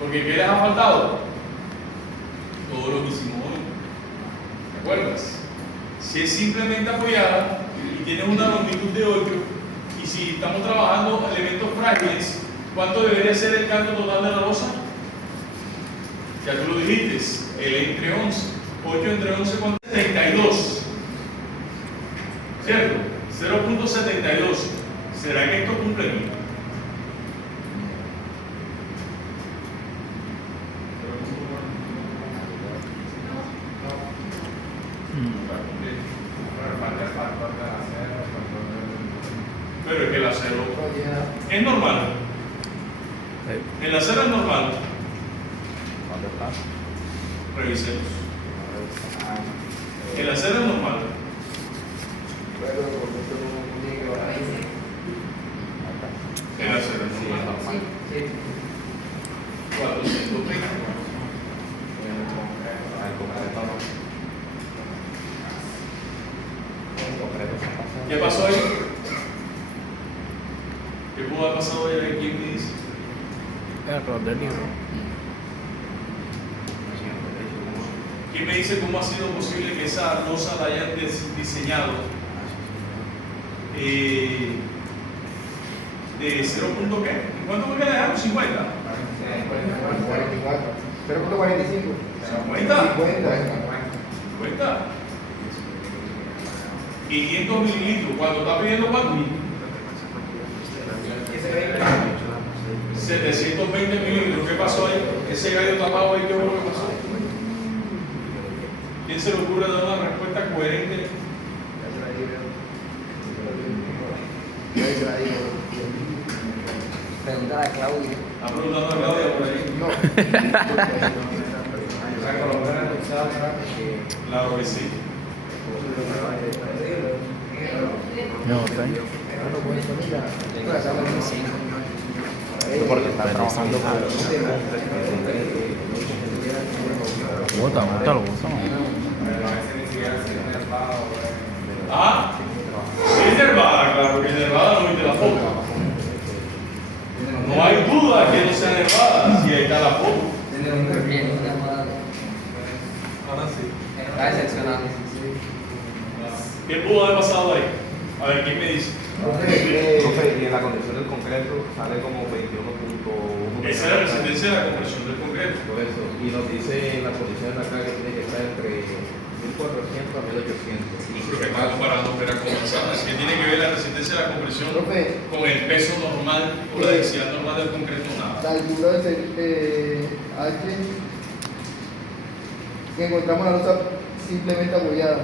Porque ¿qué les ha faltado? Todo lo que hicimos hoy. ¿Te acuerdas? Si es simplemente apoyada y tiene una longitud de 8, y si estamos trabajando elementos frágiles, ¿cuánto debería ser el canto total de la losa? Ya tú lo dijiste, el entre 11. 8 entre 11, ¿cuánto? 72. ¿Cierto? 0.72. ¿Será que esto cumple aquí? Pero es que el acero es normal. El acero es normal. ¿Dónde está? Revisemos. El acero es normal. El acero es normal. 420. ¿Qué pasó ahí? ¿Qué pudo haber pasado ahí? ¿Quién me dice? Error del libro. ¿Quién me dice cómo ha sido posible que esa losa la hayan diseñado de 0. ¿Qué? ¿Cuánto fue que la dejaron? 50. 0.45. 50. 500 mililitros. ¿Cuánto está pidiendo cuánto? 720 mililitros. ¿Qué pasó ahí? Ese gallo tapado ahí, ¿qué fue lo que pasó? ¿Quién se le ocurre dar una respuesta coherente? Preguntar a Claudia. Está preguntando a Claudia por ahí. Claro que sí. No, está ahí. Porque está trabajando con... Bota, lo bota. Ah, sí es nervada, claro que es nervada, no viste la foto. No hay duda que no sea nervada, si ahí está la foto. Ahora sí. Está decepcionante. ¿Qué pudo haber pasado ahí? A ver, ¿quién me dice? Profe, y en la condición del concreto sale como 21.1. Esa es la resistencia de la compresión del concreto. Por eso. Y nos dice en la condición de la carga que tiene que estar entre 1400 a 1800. Y se está comparando opera con avanzada. Es que tiene que ver la resistencia de la compresión Profe. con el peso normal o la densidad normal del concreto, nada. La altura de H que encontramos la losa simplemente apoyada.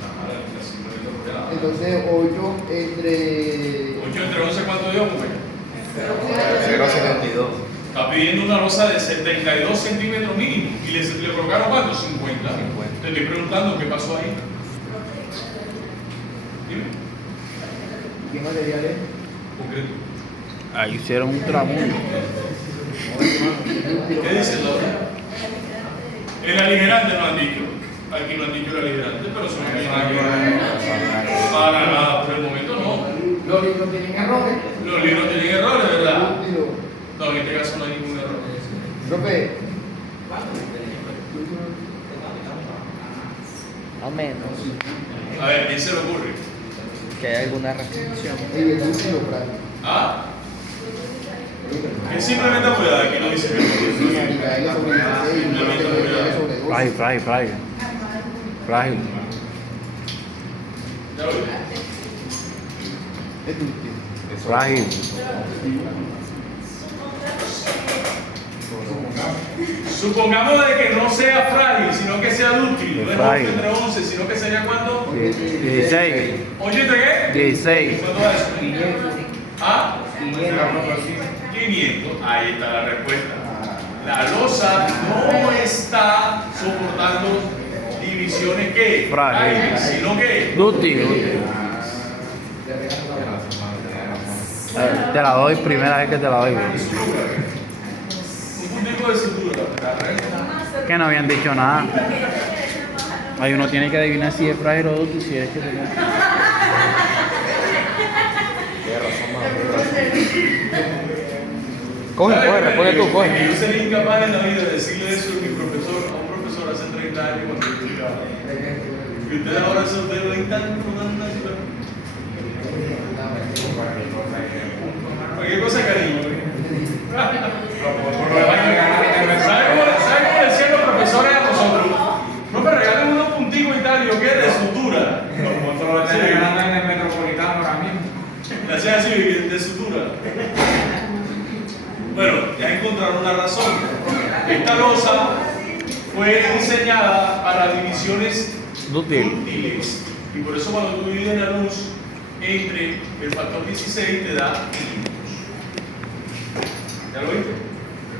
Nada, la simplemente apoyada. Entonces 8 entre 8 entre 11, ¿cuánto dio, mujer? 0.72. Está pidiendo una losa de 72 centímetros mínimo. ¿Y le colocaron cuánto? 50. Te estoy preguntando qué pasó ahí. Dime. ¿qué material es? Concreto. Ahí hicieron un tramundo. ¿Qué dice Laura? El aligerante no han dicho. Aquí no han dicho el aligerante, pero eso no tiene nada que ver. Para nada, por el momento no. Los libros tienen errores. Los libros tienen errores, ¿verdad? Útilo. No, en este caso no hay ningún error. Profe, Más o menos. A ver, ¿quién se le ocurre? Que hay alguna restricción. el útilo, Fran. ¿Ah? Es simplemente apoyada, aquí no dice que Micaela sobre 16 y Micaela sobre 12. Frágil. Ya lo vi. Es útil. Frágil. Supongamos de que no sea frágil, sino que sea dúctil. No es 8 Frágil. entre 11, sino que sería cuánto? 16. 8 entre qué? 16. ¿Cuánto es eso? 500. ¿Ah? 500. 500. Ahí está la respuesta. La losa no está soportando divisiones que Frágil. sino que Dúctil. Te la doy, primera vez que te la doy. un puntico de cintura. Que no habían dicho nada. Ahí uno tiene que adivinar si es frágil o dúctil, si es que se Coge, ¿Sabe coge, que responde tú, que coge. Yo sería incapaz en la vida de decirle eso a mi profesor, a un profesor hace 30 años cuando yo estudiaba. Y ustedes ahora solteros y tanto, ¿qué cosa, cariño? ¿Sabe cómo decían los profesores a nosotros? No me regalen unos punticos y tal, y yo, ¿qué? De sutura. Nosotros lo estamos regalando en el Metropolitano ahora mismo. Le hacían así, de sutura. Bueno, ya encontraron una razón. Esta losa fue diseñada para divisiones útiles. Y por eso cuando tú divides la luz entre el factor 16 te da milímetros. ¿Ya lo viste?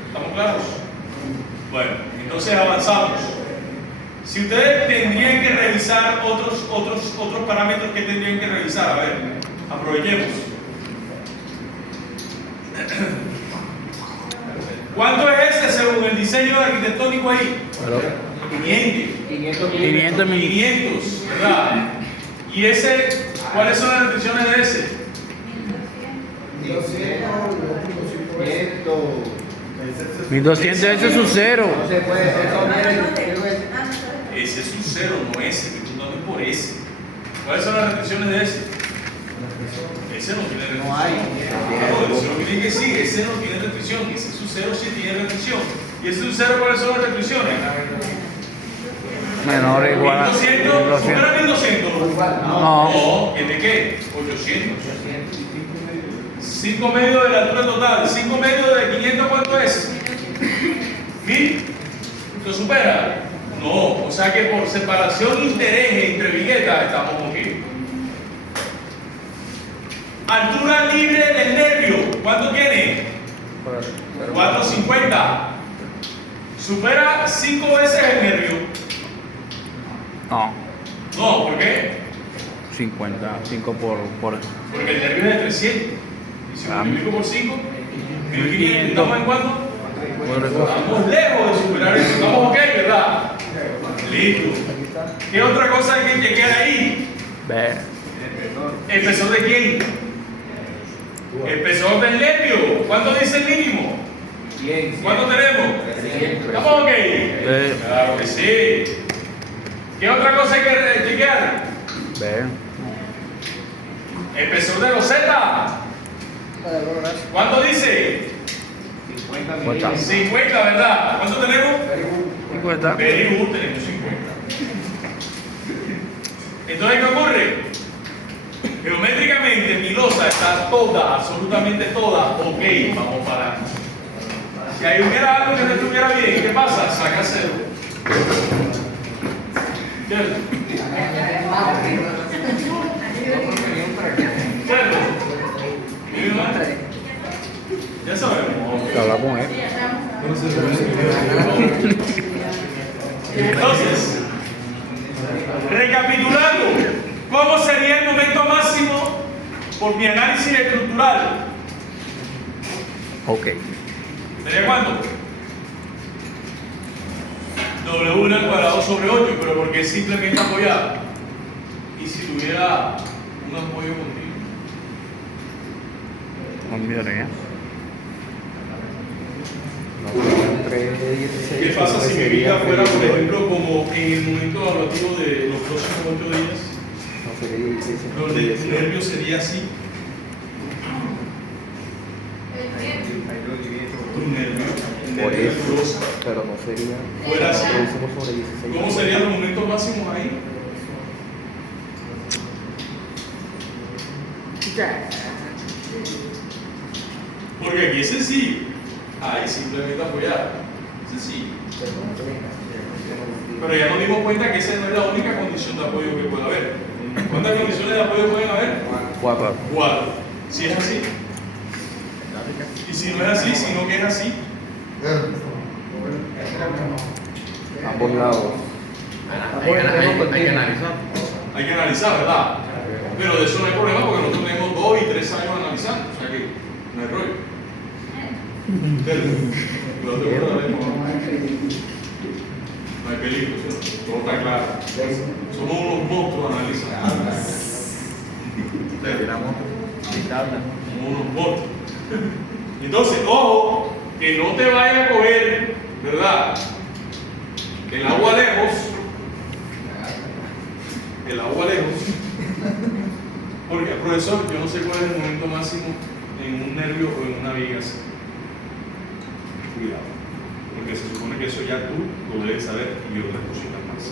¿Estamos claros? Bueno, entonces avanzamos. Si ustedes tendrían que revisar otros parámetros que tendrían que revisar, a ver, aprovechemos. ¿Cuánto es ese según el diseño arquitectónico ahí? 500. 500, ¿verdad? ¿Y ese, cuáles son las restricciones de ese? 1200, ese es su cero. No se puede, eso viene. Ese es un cero, no ese, que tú no ves por ese. ¿Cuáles son las restricciones de ese? Ese no tiene restricción. No hay. No, ese no tiene que sí, ese no tiene restricción. Ese es un cero sí tiene restricción. ¿Y ese es un cero cuáles son las restricciones? Menor o igual a 1200, ¿supera 1200? No. No, ¿es de qué? 800. 5 medios de la altura total. 5 medios de 500, ¿cuánto es? 1000. ¿Lo supera? No, o sea que por separación intereje entre viguetas estamos ok. Altura libre del nervio, ¿cuánto tiene? 450. ¿Supera 5 veces el nervio? No, No, ¿por qué? 50, 5 por. Porque el nervio es de 300. Y si Ah. multiplico por 5, 1500. ¿Estamos en cuánto? por Estamos lejos de superar eso. Estamos ok, ¿verdad? Listo. ¿Qué otra cosa hay que chequear ahí? Ve. ¿Espesor de quién? Espesor del nervio. ¿Cuánto dice el mínimo? ¿Cuánto tenemos? ¿Estamos ok? Claro que sí. ¿Qué otra cosa hay que chequear? Ve. Espesor de loseta. ¿Cuánto dice? 50. 50, ¿verdad? ¿Cuánto tenemos? 50. Perú tenemos 50. Entonces, ¿qué ocurre? Geométricamente mi losa está toda, absolutamente toda, ok, vamos para adelante. Si ahí hubiera algo que no estuviera bien, ¿qué pasa? Saca cero. ¿Cierto? ¿Cierto? Ya sabemos. Que hablamos, Entonces, recapitulando, ¿cómo sería el momento máximo por mi análisis estructural? Ok. ¿Sería cuánto? W al cuadrado sobre 8, pero porque es simplemente apoyado. Y si tuviera un apoyo continuo. Olvidaré. ¿Qué pasa si mi vida fuera, por ejemplo, como en el momento evaluativo de los próximos 8 días? Donde tu nervio sería así. Tu nervio, el Por nervio eso, losa, pero no sería. fuera así. Producimos sobre 16. ¿Cómo serían los momentos máximos ahí? Porque aquí es sencillo. Ahí simplemente apoyar. Sencillo. Pero ya nos dimos cuenta que esa no es la única condición de apoyo que puede haber. ¿Cuántas condiciones de apoyo pueden haber? 4. 4. Si es así. Y si no es así, sino que es así. Ambos lados. Hay que analizar. Hay que analizar, ¿verdad? Pero de eso no hay problema porque nosotros tenemos 2 y 3 años analizando. O sea que no hay rollo. No te preocupes, no hay peligro, ¿sí? Todo está claro. Somos unos monstruos analizando. Tiramos. Somos unos bots. Entonces, ojo, que no te vaya a coger, ¿verdad? El agua lejos. El agua lejos. Porque, profesor, yo no sé cuál es el momento máximo en un nervio o en una viga. Cuidado. Porque se supone que eso ya tú lo debes saber y otras cositas más.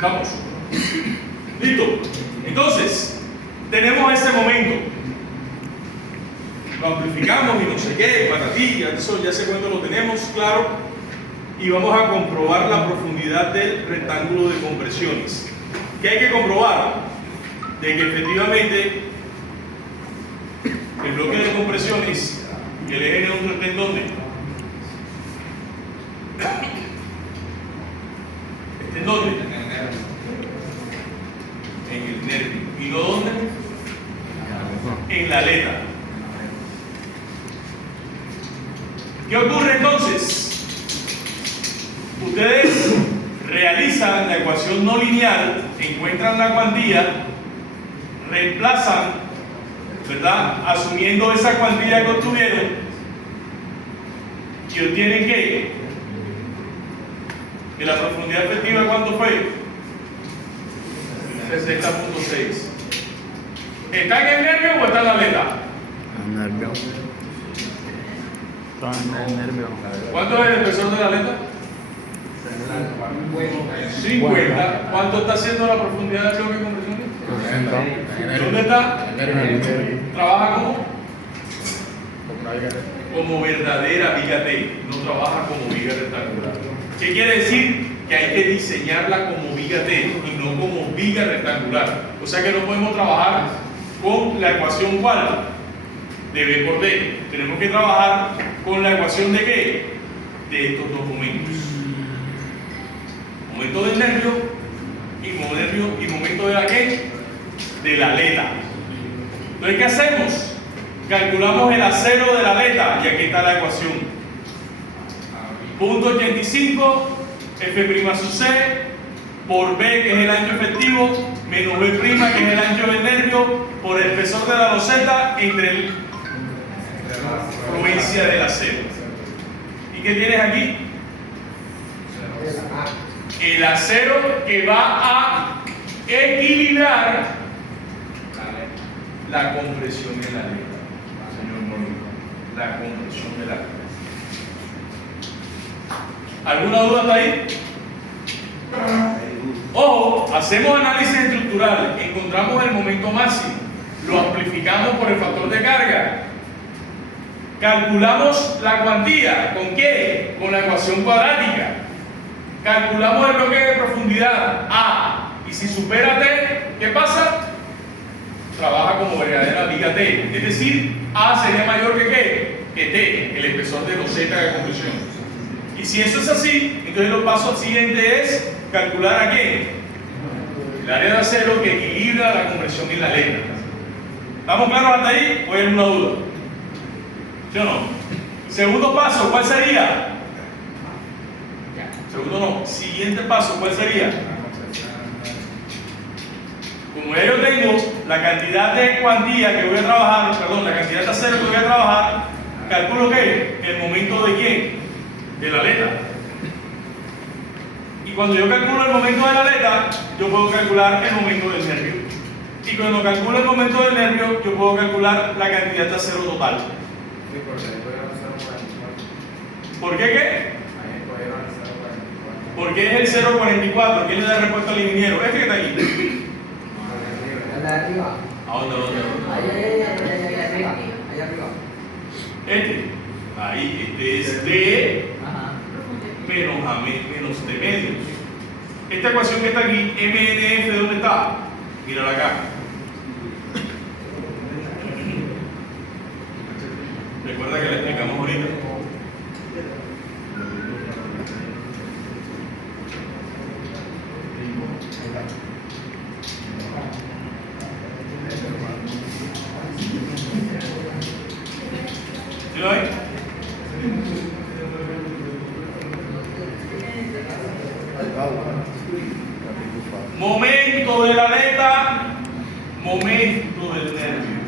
Vamos. Listo. Entonces, tenemos ese momento. Lo amplificamos y no sé qué, para ti, eso ya ese cuento lo tenemos claro. Y vamos a comprobar la profundidad del rectángulo de compresiones. ¿Qué hay que comprobar? De que efectivamente el bloque de compresiones y el eje neutro está en ¿dónde? ¿Está en dónde? En el nervio. ¿Y no dónde? En la aleta. ¿Qué ocurre entonces? Ustedes realizan la ecuación no lineal, encuentran la cuantía, reemplazan, ¿verdad? Asumiendo esa cuantía que obtuvieron y obtienen ¿qué? Que la profundidad efectiva ¿cuánto fue? 60.6. ¿Está en el nervio o está en la aleta? El nervio. Está en el nervio. ¿Cuánto es el espesor de la aleta? 50. ¿Cuánto está haciendo la profundidad del bloque de compresión? ¿Dónde está? ¿Trabaja como? Como verdadera viga T, no trabaja como viga rectangular. ¿Qué quiere decir? Que hay que diseñarla como viga T y no como viga rectangular. O sea que no podemos trabajar con la ecuación ¿cuál? De B por D. Tenemos que trabajar con la ecuación de ¿qué? De estos dos momentos. Momento del nervio y momento de la ¿qué? De la aleta. Entonces, ¿qué hacemos? Calculamos el acero de la aleta y aquí está la ecuación. Punto 85 F' sub C por B, que es el ancho efectivo, menos B', que es el ancho del nervio, por el espesor de la loseta entre la provincia del acero. ¿Y qué tienes aquí? El acero que va a equilibrar la compresión de la aleta. Señor Molina, la compresión de la aleta. ¿Alguna duda hasta ahí? Ojo, hacemos análisis estructural, encontramos el momento máximo, lo amplificamos por el factor de carga, calculamos la cuantía, ¿con qué? Con la ecuación cuadrática, calculamos el bloque de profundidad A, y si supera T, ¿qué pasa? Trabaja como verdadera viga T, es decir, A sería mayor que ¿qué? Que T, el espesor de loseta de compresión. Y si eso es así, entonces el paso siguiente es calcular a qué? El área de acero que equilibra la compresión y la aleta. ¿Estamos claros hasta ahí? ¿O hay alguna duda? ¿Sí o no? Segundo paso, ¿cuál sería? Segundo no. Siguiente paso, ¿cuál sería? Como ya yo tengo la cantidad de cuantía que voy a trabajar, perdón, la cantidad de acero que voy a trabajar, calculo ¿qué? El momento de ¿quién? De la aleta. Y cuando yo calculo el momento de la aleta, yo puedo calcular el momento del nervio. Y cuando calculo el momento del nervio, yo puedo calcular la cantidad de acero total. ¿Por qué qué? Porque es el 0.44. ¿Quién le da respuesta al ingeniero? Este que está aquí. ¿A dónde? Este. Ahí, este es D menos A menos T medios. Esta ecuación que está aquí, MNF, ¿dónde está? Mírala acá. Recuerda que la explicamos ahorita. ¿Sí lo hay? Momento de la aleta momento del nervio.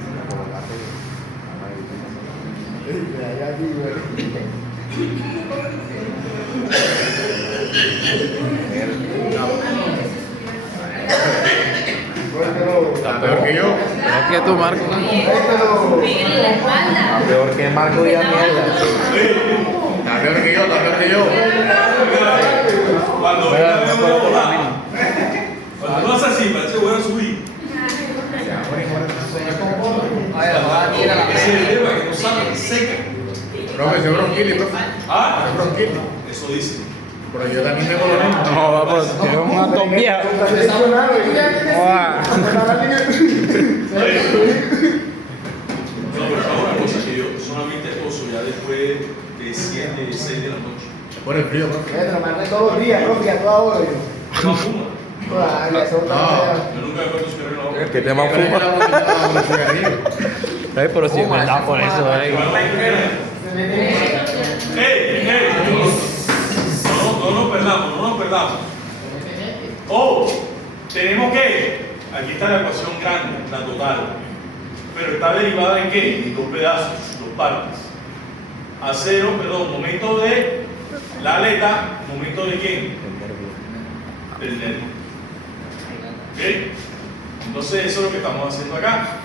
Está peor que yo. Es que tú, Marco. Pégale en la espalda. Peor que Marco y a mierda. Está peor que yo, está peor que yo. Cuando Mira, venga de no puedo por la una mínima. cuando tú haces así, parece que voy a subir. Ese es el tema, que no sale seca. Profe, ese bronquitis, profe. Ah, Es bronquitis. eso dice. Pero yo también tengo lo mismo. No, vamos, tienes un montón vieja. No, pero es una cosa que yo solamente oso ya después de 7, 6 de la noche. Se pone frío, profe. Pedro, me arde todos los días, profe, a toda hora. No fuma. Todavía, eso está. Yo nunca he puesto cigarrillo en la boca. ¿Qué tema fuma? Ay, pero si es verdad por eso, No nos perdamos. Oh, tenemos que, aquí está la ecuación grande, la total, pero está derivada en qué? En dos pedazos, dos partes. Momento de la aleta, momento de quién? Del nervio. ¿Ok? Entonces eso es lo que estamos haciendo acá.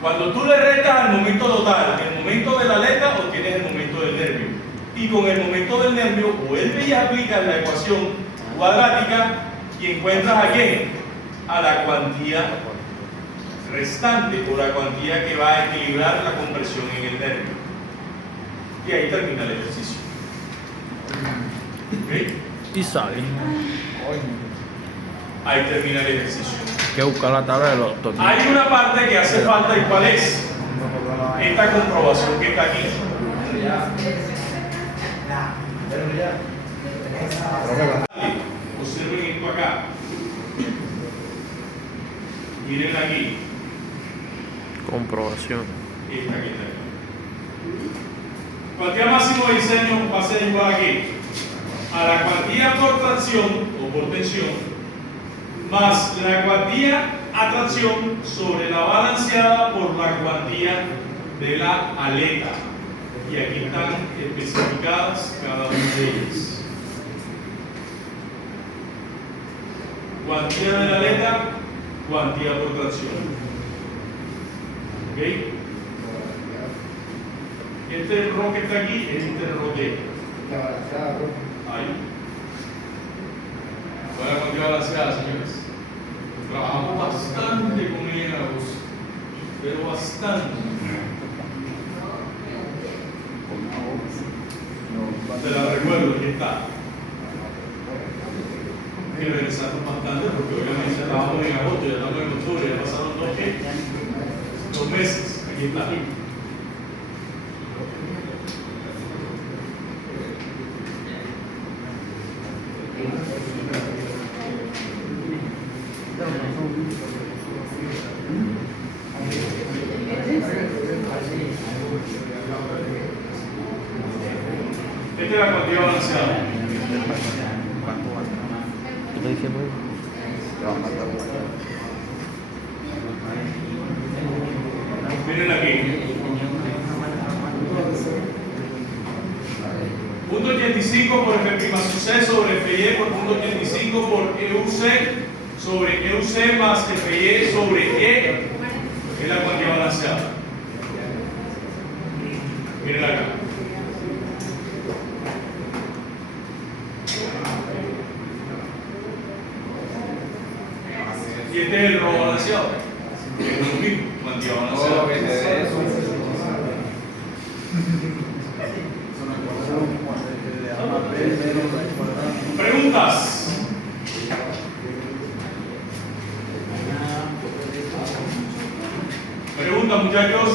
Cuando tú le restas al momento total el momento de la aleta, obtienes el momento del nervio. Y con el momento del nervio, vuelves y aplicas la ecuación cuadrática y encuentras a quién? A la cuantía restante o la cuantía que va a equilibrar la compresión en el nervio. Y ahí termina el ejercicio. ¿Ok? Y sale. Ahí termina el ejercicio. Hay que buscar la tabla de los tornillos. Hay una parte que hace falta, ¿y cuál es? Esta comprobación que está aquí. Observen esto acá. Miren aquí. Comprobación. Esta que está aquí. Cuantía máximo de diseño va a ser igual aquí a la cuantía por tracción o por tensión más la cuantía atracción sobre la balanceada por la cuantía de la aleta. Y aquí están especificadas cada una de ellas. Cuantía de la aleta, cuantía por tracción. ¿Ok? Este error que está aquí es este error de ahí. Buena cuantía balanceada, señores. Trabajamos bastante con ella, pero bastante. Te la recuerdo, aquí está. Hay que regresarnos bastante porque obviamente estábamos en agosto, ya estamos en octubre, ya pasaron 2 meses. Aquí está. Esta es la cuantía balanceada. ¿Qué estoy diciendo? Miren aquí. Punto 85 por F' C sobre FY por punto 85 por EUC sobre EUC más FY sobre E es la cuantía balanceada. Miren acá. Y este es el robo balanceado. Es lo mismo, cuantía balanceada. Todo lo que te dé eso. Preguntas. Preguntas, muchachos.